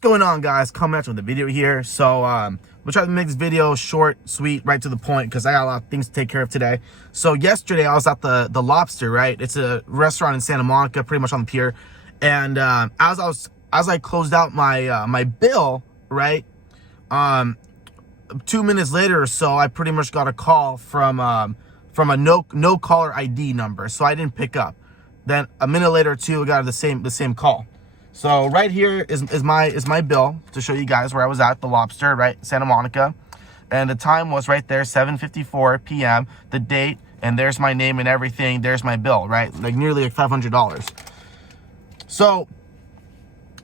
Going on, guys? Coming at you with the video here. So we'll try to make this video short, sweet, right to the point, because I got a lot of things to take care of today. So yesterday I was at the Lobster, right? It's a restaurant in Santa Monica, pretty much on the pier. And as I closed out my my bill, right, 2 minutes later or so, I pretty much got a call from a no caller ID number. So I didn't pick up. Then a minute later or two, I got the same call. So right here is my bill to show you guys where I was at the Lobster, right, Santa Monica, and the time was right there, 7:54 p.m. The date, and there's my name and everything. There's my bill, right, like nearly like $500. So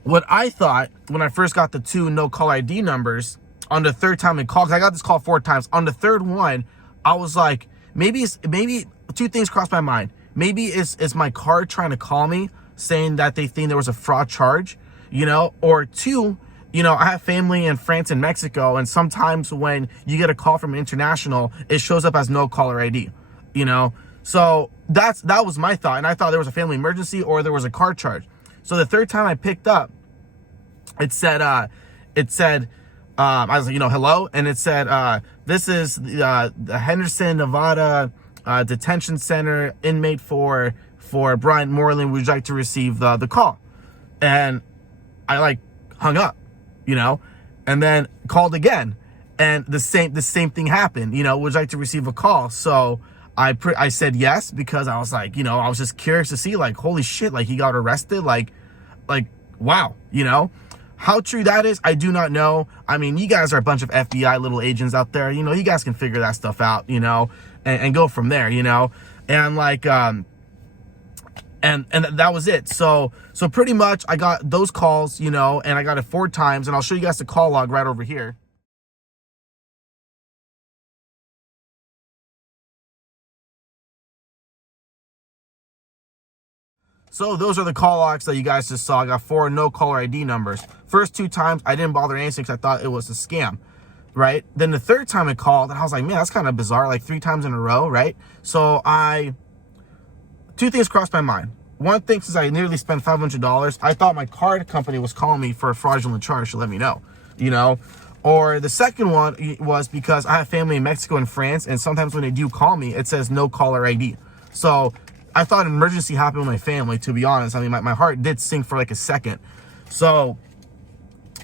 what I thought when I first got the two no caller ID numbers, on the third time I called, 'cause I got this call 4 times. On the third one, I was like, maybe two things crossed my mind. Maybe it's my card trying to call me, saying that they think there was a fraud charge, you know, or two, you know, I have family in France and Mexico, and sometimes when you get a call from international, it shows up as no caller ID, you know. So that was my thought, and I thought there was a family emergency or there was a card charge. So the third time I picked up, it said I was like, you know, hello, and it said this is the Henderson, Nevada detention center, inmate for Brian Moreland, would you like to receive the call? And I like hung up, you know, and then called again, and the same thing happened, you know, would you like to receive a call? So I said yes, because I was like, you know, I was just curious to see, like, holy shit, like, he got arrested, like wow, you know. How true that is, I do not know. I mean, you guys are a bunch of FBI little agents out there, you know, you guys can figure that stuff out, you know, and go from there, you know. And like and that was it. So pretty much I got those calls, you know, and I got it 4 times, and I'll show you guys the call log right over here. So those are the call logs that you guys just saw. I got 4 no caller ID numbers. First 2 times I didn't bother answering because I thought it was a scam, right? Then the third time I called, and I was like, man, that's kind of bizarre, like 3 times in a row, right? So 2 things crossed my mind. One thing, since I nearly spent $500, I thought my card company was calling me for a fraudulent charge to let me know, you know? Or the second one was because I have family in Mexico and France, and sometimes when they do call me, it says no caller ID. So I thought an emergency happened with my family, to be honest. I mean, my heart did sink for like a second. So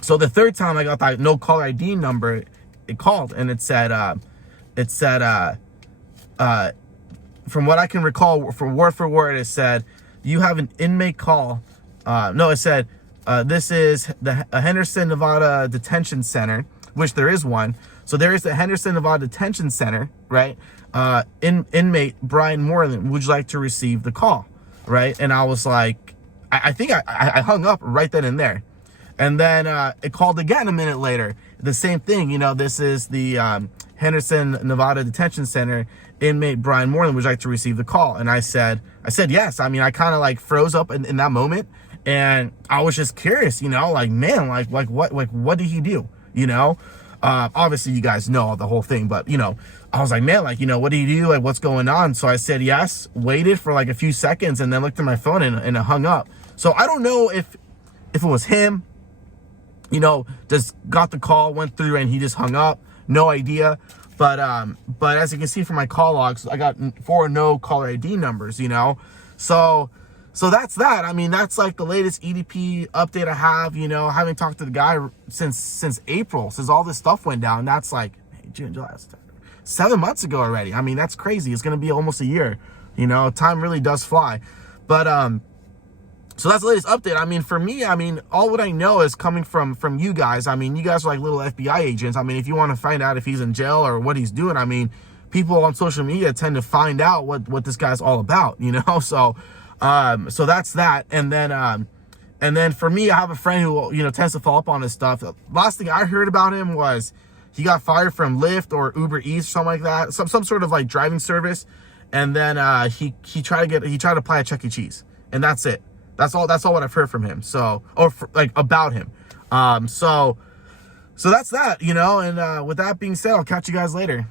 the third time I got that no caller ID number, it called, and it said, from what I can recall, for word, it said, you have an inmate call. No, it said, this is the Henderson, Nevada detention center, which there is one. So there is the Henderson, Nevada detention center, right? Inmate Brian Moreland, would you like to receive the call, right? And I was like, I think I hung up right then and there. And then it called again a minute later. The same thing, you know, this is the Henderson, Nevada detention center, inmate Brian Moreland, would you like to receive the call? And I said yes. I mean, I kind of like froze up in that moment, and I was just curious, you know, like, man, like what did he do, you know? Obviously you guys know the whole thing, but you know, I was like, man, like, you know, what do you do? Like, what's going on? So I said yes, waited for like a few seconds, and then looked at my phone and it hung up. So I don't know if it was him, you know, just got the call, went through, and he just hung up. No idea. But as you can see from my call logs, I got 4 no caller ID numbers, you know. So that's that. I mean, that's like the latest EDP update I have, you know. I haven't talked to the guy since April, since all this stuff went down. That's like June, July, 7 months ago already. I mean, that's crazy. It's going to be almost a year, you know. Time really does fly. But so that's the latest update. I mean, for me, I mean, all what I know is coming from you guys. I mean, you guys are like little FBI agents. I mean, if you want to find out if he's in jail or what he's doing, I mean, people on social media tend to find out what this guy's all about, you know. So that's that. And then for me, I have a friend who, you know, tends to follow up on this stuff. The last thing I heard about him was he got fired from Lyft or Uber Eats, something like that, some sort of like driving service. And then he tried to apply at Chuck E. Cheese, and that's it. That's all what I've heard from him. So, like about him. So that's that, you know. And with that being said, I'll catch you guys later.